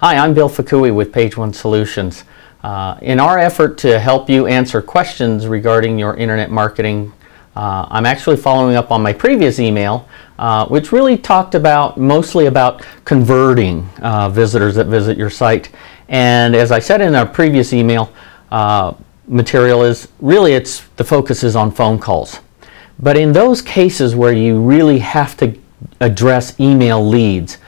Hi, I'm Bill Fukui with Page One Solutions. In our effort to help you answer questions regarding your internet marketing, I'm actually following up on my previous email, which really talked mostly about converting visitors that visit your site. And as I said in our previous email, material is really the focus is on phone calls. But in those cases where you really have to address email leads,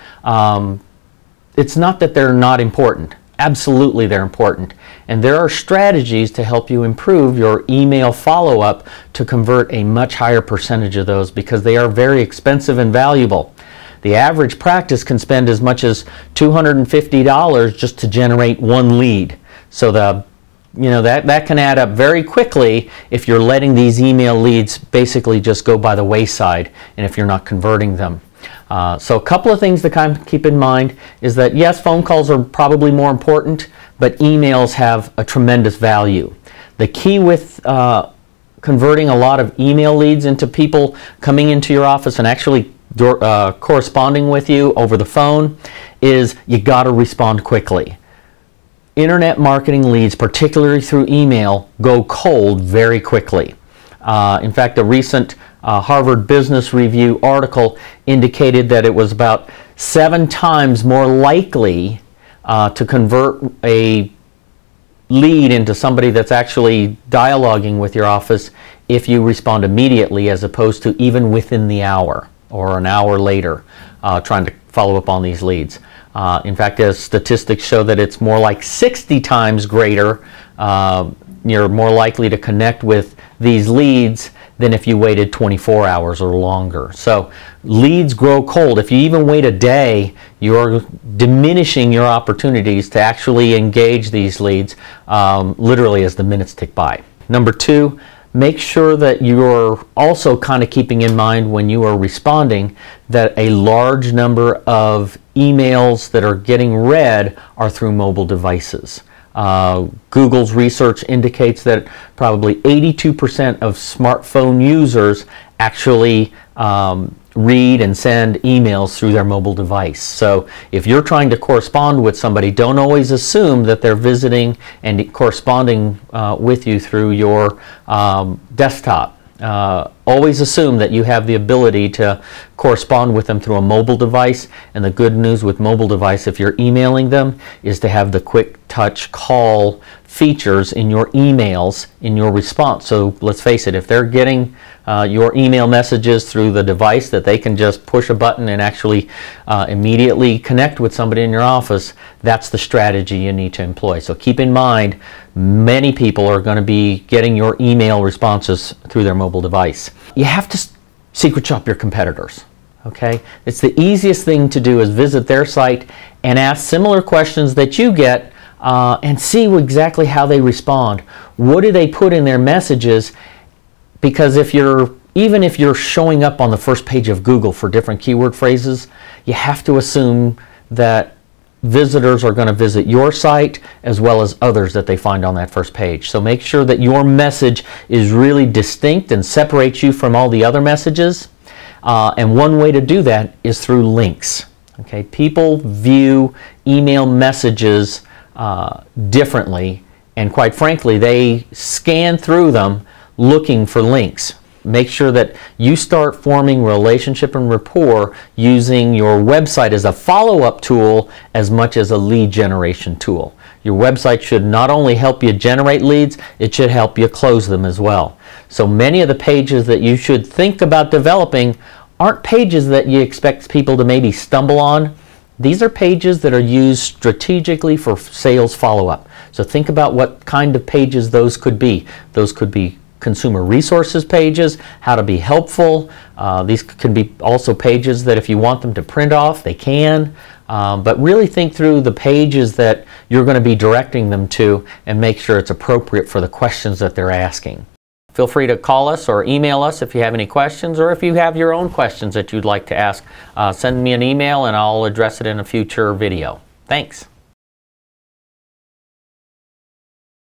it's not that they're not important. Absolutely they're important. And there are strategies to help you improve your email follow-up to convert a much higher percentage of those, because they are very expensive and valuable. The average practice can spend as much as $250 just to generate one lead. So that can add up very quickly if you're letting these email leads basically just go by the wayside and if you're not converting them. So a couple of things to kind of keep in mind is that yes, phone calls are probably more important, but emails have a tremendous value. The key with converting a lot of email leads into people coming into your office and actually corresponding with you over the phone is you got to respond quickly. Internet marketing leads, particularly through email, go cold very quickly. In fact, a recent Harvard Business Review article indicated that it was about 7 times more likely to convert a lead into somebody that's actually dialoguing with your office if you respond immediately, as opposed to even within the hour or an hour later trying to follow up on these leads. In fact, as statistics show that it's more like 60 times greater, you're more likely to connect with these leads than if you waited 24 hours or longer. So leads grow cold. If you even wait a day, you're diminishing your opportunities to actually engage these leads literally as the minutes tick by. Number 2, make sure that you're also kind of keeping in mind when you are responding that a large number of emails that are getting read are through mobile devices. Google's research indicates that probably 82% of smartphone users actually read and send emails through their mobile device. So if you're trying to correspond with somebody, don't always assume that they're visiting and corresponding with you through your desktop. Always assume that you have the ability to correspond with them through a mobile device. And the good news with mobile device, if you're emailing them, is to have the quick touch call features in your emails in your response. So let's face it, if they're getting your email messages through the device that they can just push a button and actually immediately connect with somebody in your office, that's the strategy you need to employ. So keep in mind, many people are going to be getting your email responses through their mobile device. You have to secret shop your competitors. Okay? It's the easiest thing to do is visit their site and ask similar questions that you get and see exactly how they respond. What do they put in their messages? Because even if you're showing up on the first page of Google for different keyword phrases, you have to assume that visitors are going to visit your site as well as others that they find on that first page. So make sure that your message is really distinct and separates you from all the other messages. And one way to do that is through links. Okay? People view email messages differently, and quite frankly, they scan through them looking for links. Make sure that you start forming relationship and rapport using your website as a follow-up tool as much as a lead generation tool. Your website should not only help you generate leads, it should help you close them as well. So many of the pages that you should think about developing aren't pages that you expect people to maybe stumble on. These are pages that are used strategically for sales follow-up. So think about what kind of pages those could be. Those could be consumer resources pages, how to be helpful. These can be also pages that if you want them to print off, they can. But really think through the pages that you're going to be directing them to and make sure it's appropriate for the questions that they're asking. Feel free to call us or email us if you have any questions, or if you have your own questions that you'd like to ask, send me an email and I'll address it in a future video. Thanks.